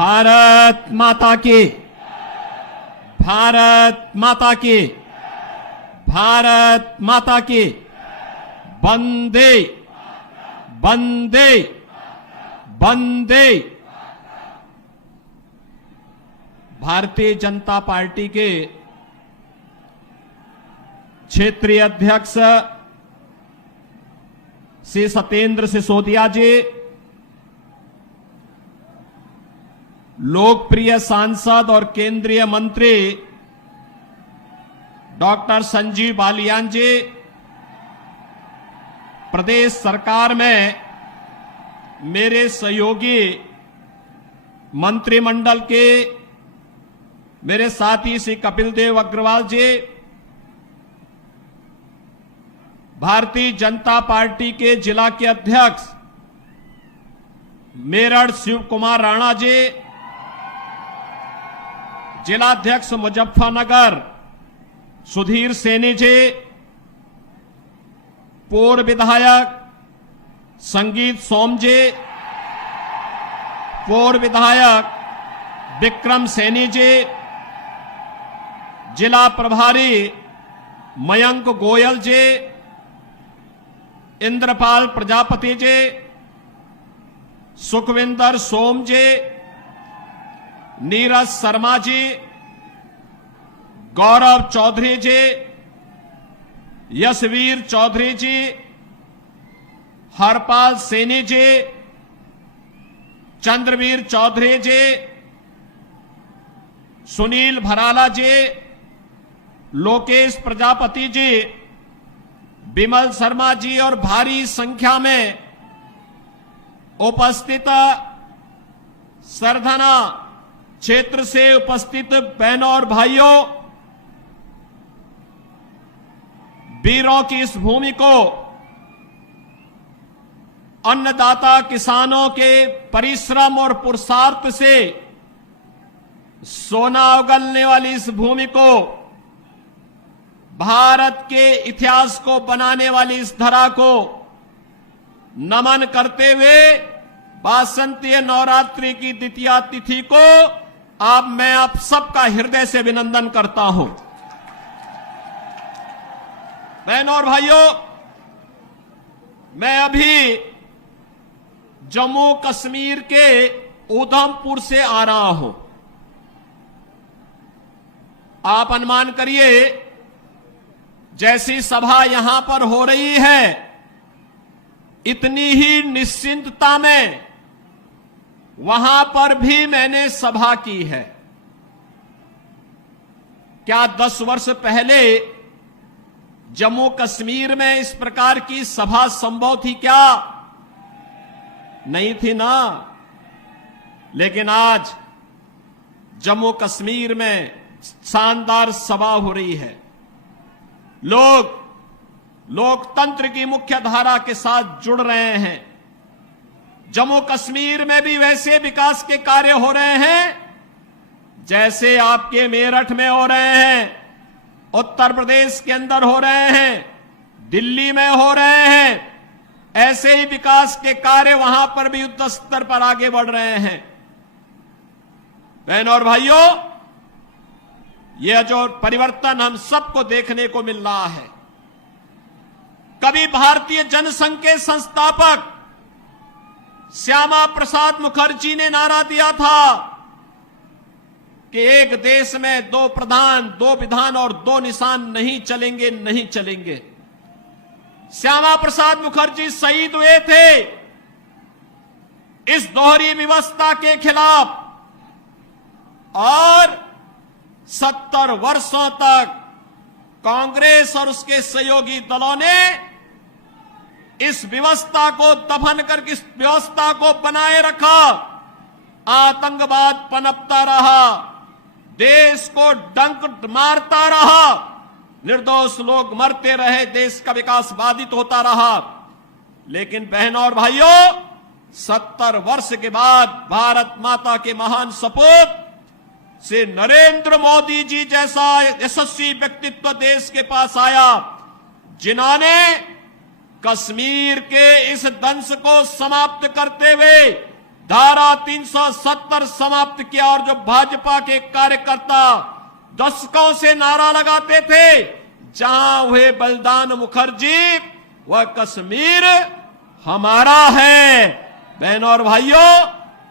भारत माता की, भारत माता की, भारत माता की, वंदे वंदे वंदे। भारतीय जनता पार्टी के क्षेत्रीय अध्यक्ष श्री सत्येंद्र सिसोदिया जी, लोकप्रिय सांसद और केंद्रीय मंत्री डॉक्टर संजीव बालियान जी, प्रदेश सरकार में मेरे सहयोगी मंत्रिमंडल के मेरे साथी श्री कपिल देव अग्रवाल जी, भारतीय जनता पार्टी के जिला के अध्यक्ष मेरठ शिव कुमार राणा जी, जिलाध्यक्ष मुजफ्फरनगर सुधीर सैनी जी, पूर्व विधायक संगीत सोम जी, पूर्व विधायक विक्रम सैनी जी, जिला प्रभारी मयंक गोयल जी, इंद्रपाल प्रजापति जी, सुखविंदर सोम जी, नीरज शर्मा जी, गौरव चौधरी जी, यशवीर चौधरी जी, हरपाल सैनी जी, चंद्रवीर चौधरी जी, सुनील भराला जी, लोकेश प्रजापति जी, विमल शर्मा जी और भारी संख्या में उपस्थित सरधना क्षेत्र से उपस्थित बहनों और भाइयों, वीरों की इस भूमि को अन्नदाता किसानों के परिश्रम और पुरुषार्थ से सोना उगलने वाली इस भूमि को, भारत के इतिहास को बनाने वाली इस धरा को नमन करते हुए वासंतीय नवरात्रि की द्वितीय तिथि को मैं आप सबका हृदय से अभिनंदन करता हूं। बहनों और भाइयों, मैं अभी जम्मू कश्मीर के उधमपुर से आ रहा हूं। आप अनुमान करिए, जैसी सभा यहां पर हो रही है, इतनी ही निश्चिंतता में वहां पर भी मैंने सभा की है। क्या 10 वर्ष पहले जम्मू कश्मीर में इस प्रकार की सभा संभव थी? क्या नहीं थी ना। लेकिन आज जम्मू कश्मीर में शानदार सभा हो रही है। लोग लोकतंत्र की मुख्य धारा के साथ जुड़ रहे हैं। जम्मू कश्मीर में भी वैसे विकास के कार्य हो रहे हैं जैसे आपके मेरठ में हो रहे हैं, उत्तर प्रदेश के अंदर हो रहे हैं, दिल्ली में हो रहे हैं। ऐसे ही विकास के कार्य वहां पर भी युद्ध स्तर पर आगे बढ़ रहे हैं। बहनों और भाइयों, यह जो परिवर्तन हम सबको देखने को मिल रहा है, कभी भारतीय जनसंघ के संस्थापक श्यामा प्रसाद मुखर्जी ने नारा दिया था कि एक देश में 2 प्रधान, 2 विधान और 2 निशान नहीं चलेंगे, नहीं चलेंगे। श्यामा प्रसाद मुखर्जी शहीद हुए थे इस दोहरी व्यवस्था के खिलाफ, और 70 वर्षों तक कांग्रेस और उसके सहयोगी दलों ने इस व्यवस्था को दफन करके इस व्यवस्था को बनाए रखा। आतंकवाद पनपता रहा, देश को डंक मारता रहा, निर्दोष लोग मरते रहे, देश का विकास बाधित होता रहा। लेकिन बहनों और भाइयों, 70 वर्ष के बाद भारत माता के महान सपूत से नरेंद्र मोदी जी जैसा यशस्वी व्यक्तित्व देश के पास आया, जिन्होंने कश्मीर के इस दंश को समाप्त करते हुए धारा 370 समाप्त किया और जो भाजपा के कार्यकर्ता दशकों से नारा लगाते थे, जहां हुए बलिदान मुखर्जी, वह कश्मीर हमारा है। बहनों और भाइयों,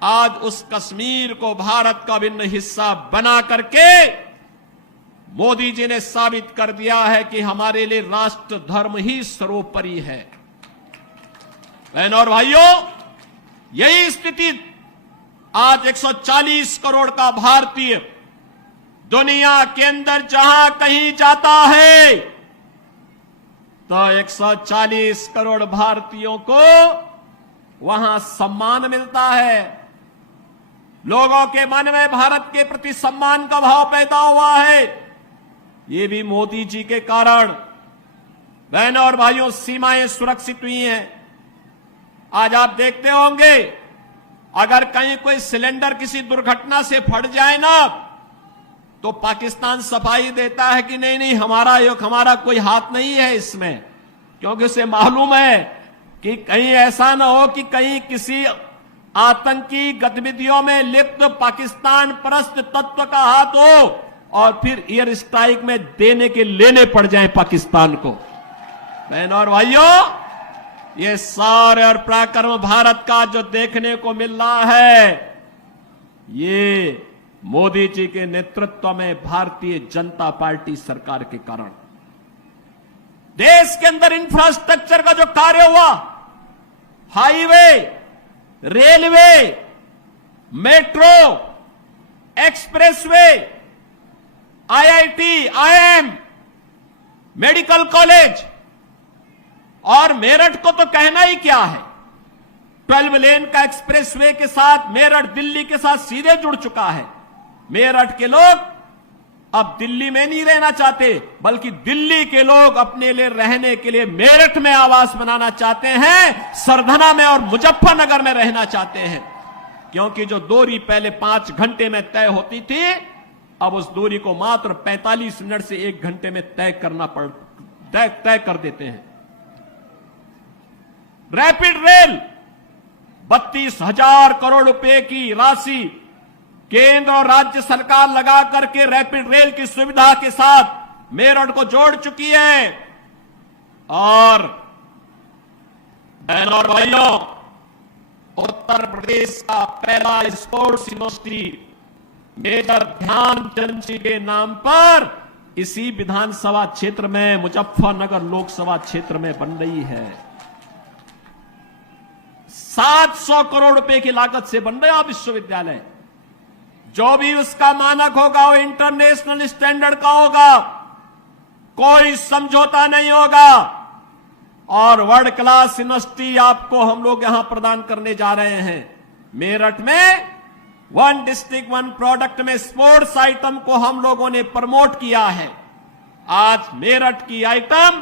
आज उस कश्मीर को भारत का अभिन्न हिस्सा बना करके मोदी जी ने साबित कर दिया है कि हमारे लिए राष्ट्र धर्म ही सर्वोपरि है। बहनों और भाइयों, यही स्थिति आज 140 करोड़ का भारतीय दुनिया के अंदर जहां कहीं जाता है तो 140 करोड़ भारतीयों को वहां सम्मान मिलता है। लोगों के मन में भारत के प्रति सम्मान का भाव पैदा हुआ है। ये भी मोदी जी के कारण। बहनों और भाइयों, सीमाएं सुरक्षित हुई हैं। आज आप देखते होंगे, अगर कहीं कोई सिलेंडर किसी दुर्घटना से फट जाए ना, तो पाकिस्तान सफाई देता है कि नहीं नहीं, हमारा कोई हाथ नहीं है इसमें, क्योंकि उसे मालूम है कि कहीं ऐसा ना हो कि कहीं किसी आतंकी गतिविधियों में लिप्त पाकिस्तान परस्त तत्व का हाथ हो और फिर एयर स्ट्राइक में देने के लेने पड़ जाए पाकिस्तान को। बहनों और भाइयों, ये शौर्य और पराक्रम भारत का जो देखने को मिल रहा है, ये मोदी जी के नेतृत्व में भारतीय जनता पार्टी सरकार के कारण। देश के अंदर इंफ्रास्ट्रक्चर का जो कार्य हुआ, highway, railway, metro, expressway, IIT, IIM, medical college, और मेरठ को तो कहना ही क्या है। 12 लेन का एक्सप्रेसवे के साथ मेरठ दिल्ली के साथ सीधे जुड़ चुका है। मेरठ के लोग अब दिल्ली में नहीं रहना चाहते, बल्कि दिल्ली के लोग अपने लिए रहने के लिए मेरठ में आवास बनाना चाहते हैं, सरधना में और मुजफ्फरनगर में रहना चाहते हैं। क्योंकि जो दूरी पहले 5 घंटे में तय होती थी, अब उस दूरी को मात्र 45 मिनट से 1 घंटे में तय कर देते हैं। रैपिड रेल, 32,000 करोड़ रुपए की राशि केंद्र और राज्य सरकार लगा करके रैपिड रेल की सुविधा के साथ मेरठ को जोड़ चुकी है। और बहनों और भाइयों, उत्तर प्रदेश का पहला स्पोर्ट्स यूनिवर्सिटी मेजर ध्यानचंद जी के नाम पर इसी विधानसभा क्षेत्र में, मुजफ्फरनगर लोकसभा क्षेत्र में बन रही है। 700 करोड़ रुपए की लागत से बन रहा विश्वविद्यालय। जो भी उसका मानक होगा वो इंटरनेशनल स्टैंडर्ड का होगा, कोई समझौता नहीं होगा। और वर्ल्ड क्लास यूनिवर्सिटी आपको हम लोग यहां प्रदान करने जा रहे हैं। मेरठ में 1 डिस्ट्रिक्ट 1 प्रोडक्ट में स्पोर्ट्स आइटम को हम लोगों ने प्रमोट किया है। आज मेरठ की आइटम,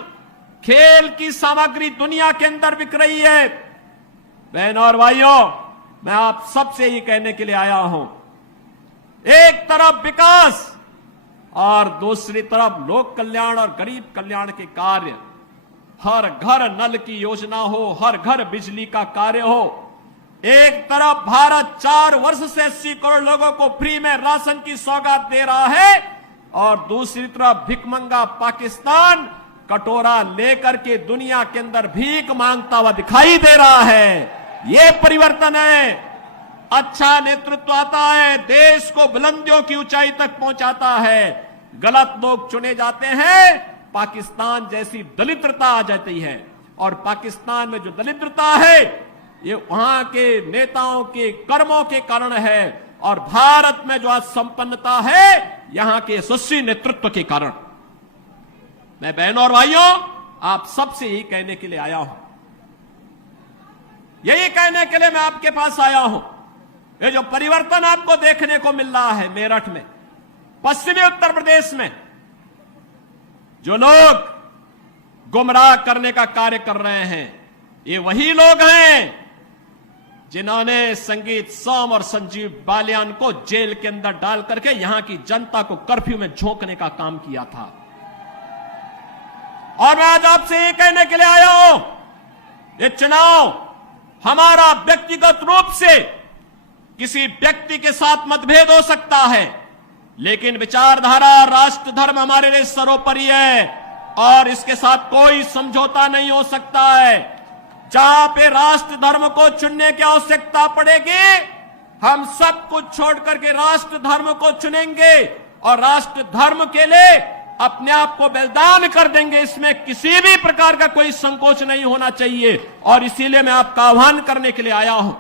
खेल की सामग्री दुनिया के अंदर बिक रही है। बहनों और भाइयों, मैं आप सबसे ये कहने के लिए आया हूं, एक तरफ विकास और दूसरी तरफ लोक कल्याण और गरीब कल्याण के कार्य। हर घर नल की योजना हो, हर घर बिजली का कार्य हो। एक तरफ भारत 4 वर्ष से 80 करोड़ लोगों को फ्री में राशन की सौगात दे रहा है, और दूसरी तरफ भिखमंगा पाकिस्तान कटोरा लेकर के दुनिया के अंदर भीख मांगता हुआ दिखाई दे रहा है। ये परिवर्तन है। अच्छा नेतृत्व आता है, देश को बुलंदियों की ऊंचाई तक पहुंचाता है। गलत लोग चुने जाते हैं, पाकिस्तान जैसी दलिद्रता आ जाती है। और पाकिस्तान में जो दलिद्रता है, ये वहां के नेताओं के कर्मों के कारण है। और भारत में जो आज संपन्नता है, यहां के यशस्वी नेतृत्व के कारण। मैं बहनों और भाइयों, आप सबसे यही कहने के लिए आया हूं, यही कहने के लिए मैं आपके पास आया हूं। ये जो परिवर्तन आपको देखने को मिल रहा है मेरठ में, पश्चिमी उत्तर प्रदेश में, जो लोग गुमराह करने का कार्य कर रहे हैं, ये वही लोग हैं जिन्होंने संगीत सोम और संजीव बालियान को जेल के अंदर डाल करके यहां की जनता को कर्फ्यू में झोंकने का काम किया था। और मैं आज आपसे ये कहने के लिए आया हूं, ये चुनाव हमारा व्यक्तिगत रूप से किसी व्यक्ति के साथ मतभेद हो सकता है, लेकिन विचारधारा, राष्ट्र धर्म हमारे लिए सर्वोपरि है और इसके साथ कोई समझौता नहीं हो सकता है। जहां पे राष्ट्र धर्म को चुनने की आवश्यकता पड़ेगी, हम सब कुछ छोड़ करके राष्ट्र धर्म को चुनेंगे और राष्ट्र धर्म के लिए अपने आप को बलिदान कर देंगे। इसमें किसी भी प्रकार का कोई संकोच नहीं होना चाहिए और इसीलिए मैं आपका आह्वान करने के लिए आया हूं।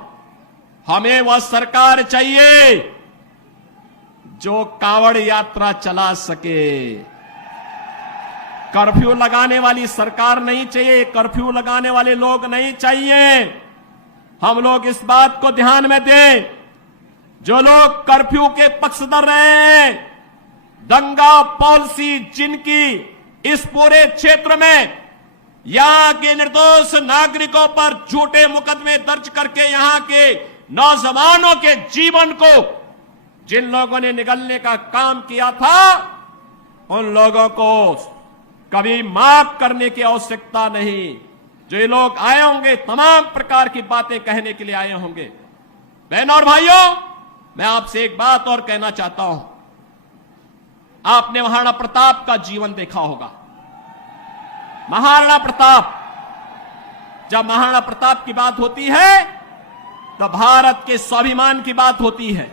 हमें वह सरकार चाहिए जो कांवड़ यात्रा चला सके। कर्फ्यू लगाने वाली सरकार नहीं चाहिए, कर्फ्यू लगाने वाले लोग नहीं चाहिए। हम लोग इस बात को ध्यान में दें, जो लोग कर्फ्यू के पक्षधर रहे हैं, दंगा पॉलिसी जिनकी इस पूरे क्षेत्र में यहां के निर्दोष नागरिकों पर झूठे मुकदमे दर्ज करके यहां के नौजवानों के जीवन को जिन लोगों ने निगलने का काम किया था, उन लोगों को कभी माफ करने की आवश्यकता नहीं। जो ये लोग आए होंगे तमाम प्रकार की बातें कहने के लिए आए होंगे। बहनों और भाइयों, मैं आपसे एक बात और कहना चाहता हूं। आपने महाराणा प्रताप का जीवन देखा होगा। महाराणा प्रताप, जब महाराणा प्रताप की बात होती है तो भारत के स्वाभिमान की बात होती है,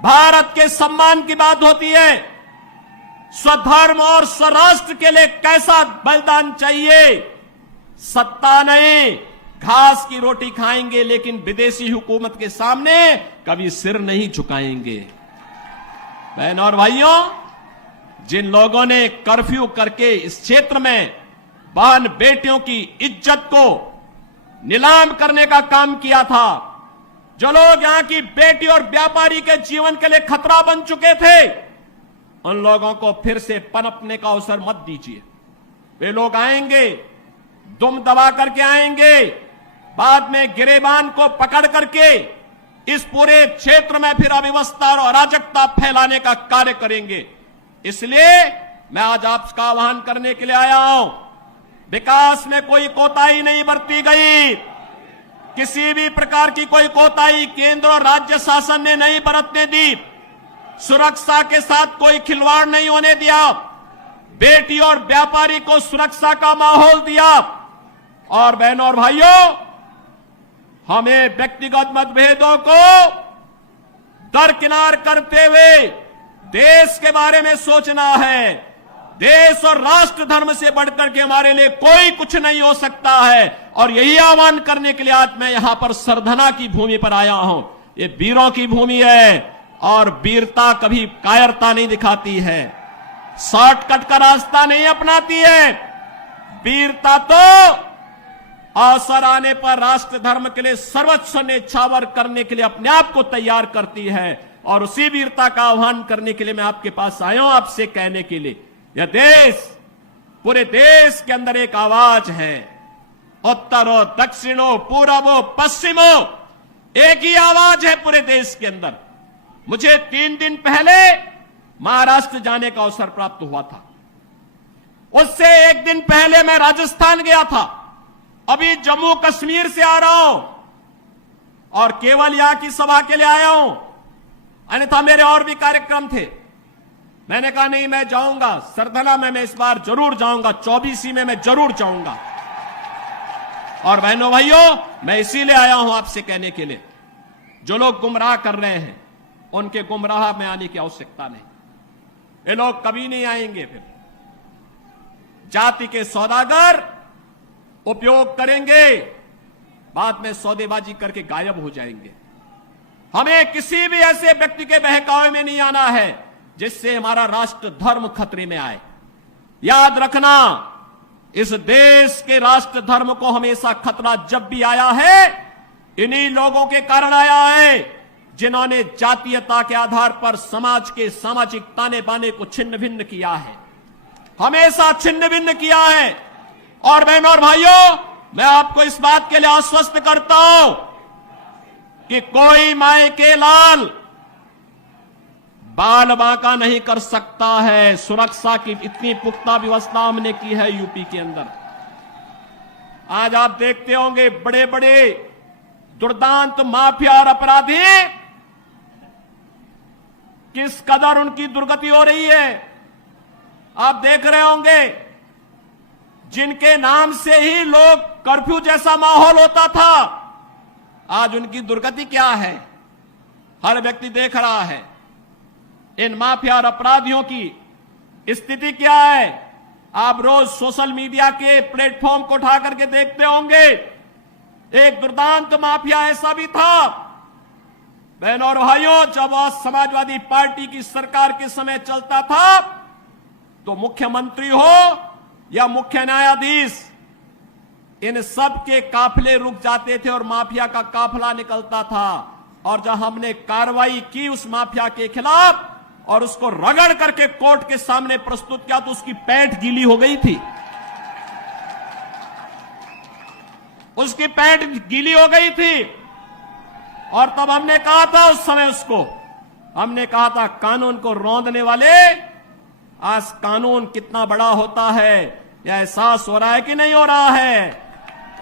भारत के सम्मान की बात होती है। स्वधर्म और स्वराष्ट्र के लिए कैसा बलिदान चाहिए। सत्ता नहीं, घास की रोटी खाएंगे, लेकिन विदेशी हुकूमत के सामने कभी सिर नहीं झुकाएंगे। बहनों और भाइयों, जिन लोगों ने कर्फ्यू करके इस क्षेत्र में बहन बेटियों की इज्जत को नीलाम करने का काम किया था, जो लोग यहां की बेटी और व्यापारी के जीवन के लिए खतरा बन चुके थे, उन लोगों को फिर से पनपने का अवसर मत दीजिए। वे लोग आएंगे, दुम दबा करके आएंगे, बाद में गिरेबान को पकड़ करके इस पूरे क्षेत्र में फिर अव्यवस्था और अराजकता फैलाने का कार्य करेंगे। इसलिए मैं आज आपका आह्वान करने के लिए आया हूं। विकास में कोई कोताही नहीं बरती गई, किसी भी प्रकार की कोई कोताही केंद्र और राज्य शासन ने नहीं बरतने दी। सुरक्षा के साथ कोई खिलवाड़ नहीं होने दिया, बेटी और व्यापारी को सुरक्षा का माहौल दिया। और बहनों और भाइयों, हमें व्यक्तिगत मतभेदों को दरकिनार करते हुए देश के बारे में सोचना है। देश और राष्ट्र धर्म से बढ़कर के हमारे लिए कोई कुछ नहीं हो सकता है। और यही आह्वान करने के लिए आज मैं यहां पर सरधना की भूमि पर आया हूं। ये वीरों की भूमि है और वीरता कभी कायरता नहीं दिखाती है, शॉर्टकट का रास्ता नहीं अपनाती है। वीरता तो अवसर आने पर राष्ट्र धर्म के लिए सर्वस्व न्यौछावर करने के लिए अपने आप को तैयार करती है। और उसी वीरता का आह्वान करने के लिए मैं आपके पास आया हूं, आपसे कहने के लिए, यह देश, पूरे देश के अंदर एक आवाज है। उत्तरो, दक्षिणों, पूर्वो, पश्चिमो, एक ही आवाज है पूरे देश के अंदर। मुझे 3 दिन पहले महाराष्ट्र जाने का अवसर प्राप्त हुआ था। उससे 1 दिन पहले मैं राजस्थान गया था। अभी जम्मू कश्मीर से आ रहा हूं और केवल यहां की सभा के लिए आया हूं, अन्यथा मेरे और भी कार्यक्रम थे। मैंने कहा नहीं, मैं जाऊंगा सरधना में, मैं इस बार जरूर जाऊंगा, 24 में मैं जरूर जाऊंगा। और बहनों भाइयों, मैं इसीलिए आया हूं आपसे कहने के लिए, जो लोग गुमराह कर रहे हैं उनके गुमराह में आने की आवश्यकता नहीं। ये लोग कभी नहीं आएंगे। फिर जाति के सौदागर उपयोग करेंगे, बाद में सौदेबाजी करके गायब हो जाएंगे। हमें किसी भी ऐसे व्यक्ति के बहकावे में नहीं आना है जिससे हमारा राष्ट्र धर्म खतरे में आए। याद रखना, इस देश के राष्ट्र धर्म को हमेशा खतरा जब भी आया है, इन्हीं लोगों के कारण आया है जिन्होंने जातीयता के आधार पर समाज के सामाजिक ताने बाने को छिन्न भिन्न किया है, हमेशा छिन्न भिन्न किया है। और बहनों और भाइयों, मैं आपको इस बात के लिए आश्वस्त करता हूं कि कोई माय के लाल बाल बांका नहीं कर सकता है। सुरक्षा की इतनी पुख्ता व्यवस्था हमने की है यूपी के अंदर। आज आप देखते होंगे बड़े बड़े दुर्दांत माफिया और अपराधी किस कदर उनकी दुर्गति हो रही है। आप देख रहे होंगे, जिनके नाम से ही लोग कर्फ्यू जैसा माहौल होता था, आज उनकी दुर्गति क्या है, हर व्यक्ति देख रहा है। इन माफिया और अपराधियों की स्थिति क्या है, आप रोज सोशल मीडिया के प्लेटफॉर्म को उठा करके देखते होंगे। एक दुर्दांत माफिया ऐसा भी था, बहनों और भाइयों, जब समाजवादी पार्टी की सरकार के समय चलता था तो मुख्यमंत्री हो या मुख्य न्यायाधीश, इन सब के काफिले रुक जाते थे और माफिया का काफिला निकलता था। और जब हमने कार्रवाई की उस माफिया के खिलाफ और उसको रगड़ करके कोर्ट के सामने प्रस्तुत किया तो उसकी पैंट गीली हो गई थी, उसकी पैंट गीली हो गई थी। और तब हमने कहा था, उस समय उसको हमने कहा था, कानून को रौंदने वाले, आज कानून कितना बड़ा होता है यह एहसास हो रहा है कि नहीं हो रहा है।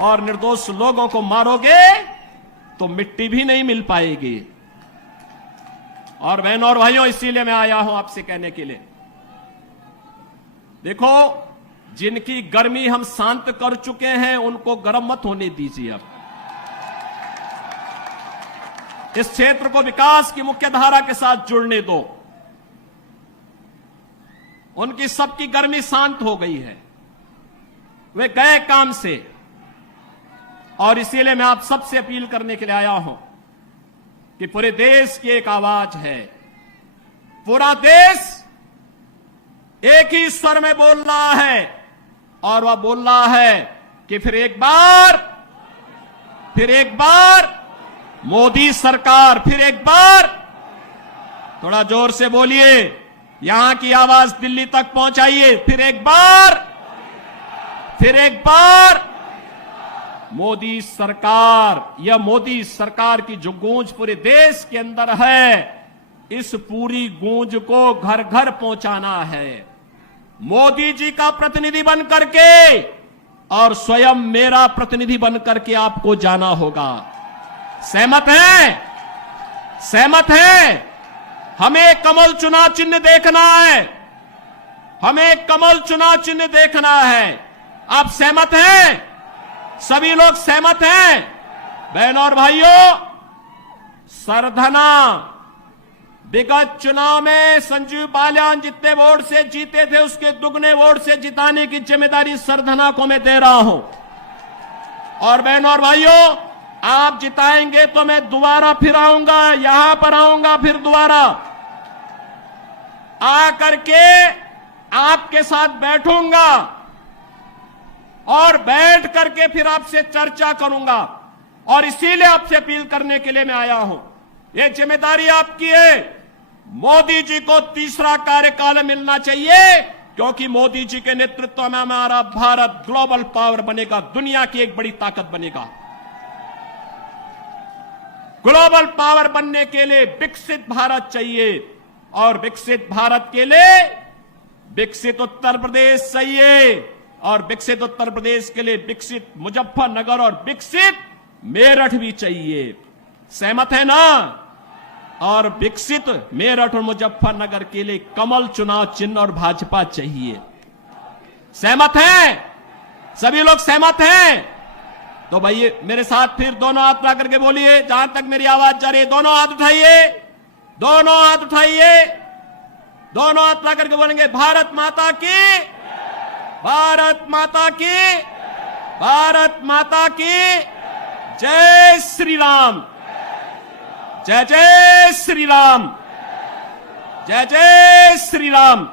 और निर्दोष लोगों को मारोगे तो मिट्टी भी नहीं मिल पाएगी। और बहनों और भाइयों, इसीलिए मैं आया हूं आपसे कहने के लिए, देखो, जिनकी गर्मी हम शांत कर चुके हैं उनको गर्म मत होने दीजिए। अब इस क्षेत्र को विकास की मुख्य धारा के साथ जुड़ने दो। उनकी सबकी गर्मी शांत हो गई है, वे गए काम से। और इसीलिए मैं आप सबसे अपील करने के लिए आया हूं कि पूरे देश की एक आवाज है, पूरा देश एक ही स्वर में बोल रहा है। और वह बोल रहा है कि फिर एक बार मोदी सरकार, फिर एक बार, थोड़ा जोर से बोलिए, यहां की आवाज दिल्ली तक पहुंचाइए, फिर एक बार मोदी सरकार। यह मोदी सरकार की जो गूंज पूरे देश के अंदर है, इस पूरी गूंज को घर घर पहुंचाना है। मोदी जी का प्रतिनिधि बन करके और स्वयं मेरा प्रतिनिधि बन करके आपको जाना होगा। सहमत हैं? सहमत हैं? हमें कमल चुनाव चिन्ह देखना है, हमें कमल चुनाव चिन्ह देखना है। आप सहमत हैं? सभी लोग सहमत हैं? बहनों और भाइयों, सरधना विगत चुनाव में संजीव बालियान जितने वोट से जीते थे उसके दुगने वोट से जिताने की जिम्मेदारी सरधना को मैं दे रहा हूं। और बहनों और भाइयों, आप जिताएंगे तो मैं दोबारा फिर आऊंगा, यहां पर आऊंगा, फिर दोबारा आकर के आपके साथ बैठूंगा और बैठ करके फिर आपसे चर्चा करूंगा। और इसीलिए आपसे अपील करने के लिए मैं आया हूं, ये जिम्मेदारी आपकी है। मोदी जी को तीसरा कार्यकाल मिलना चाहिए, क्योंकि मोदी जी के नेतृत्व में हमारा भारत ग्लोबल पावर बनेगा, दुनिया की एक बड़ी ताकत बनेगा। ग्लोबल पावर बनने के लिए विकसित भारत चाहिए, और विकसित भारत के लिए विकसित उत्तर प्रदेश चाहिए, और विकसित उत्तर प्रदेश के लिए विकसित मुजफ्फरनगर और विकसित मेरठ भी चाहिए। सहमत है ना? और विकसित मेरठ और मुजफ्फरनगर के लिए कमल चुनाव चिन्ह और भाजपा चाहिए। सहमत हैं? सभी लोग सहमत हैं? तो भाई मेरे साथ फिर दोनों हाथ उठा करके बोलिए, जहां तक मेरी आवाज जा रही है, दोनों हाथ उठाइए, दोनों हाथ उठाइए, दोनों हाथ उठा करके बोलेंगे, भारत माता की, भारत माता की, भारत माता की जय श्री राम, जय जय श्री राम, जय जय श्री राम।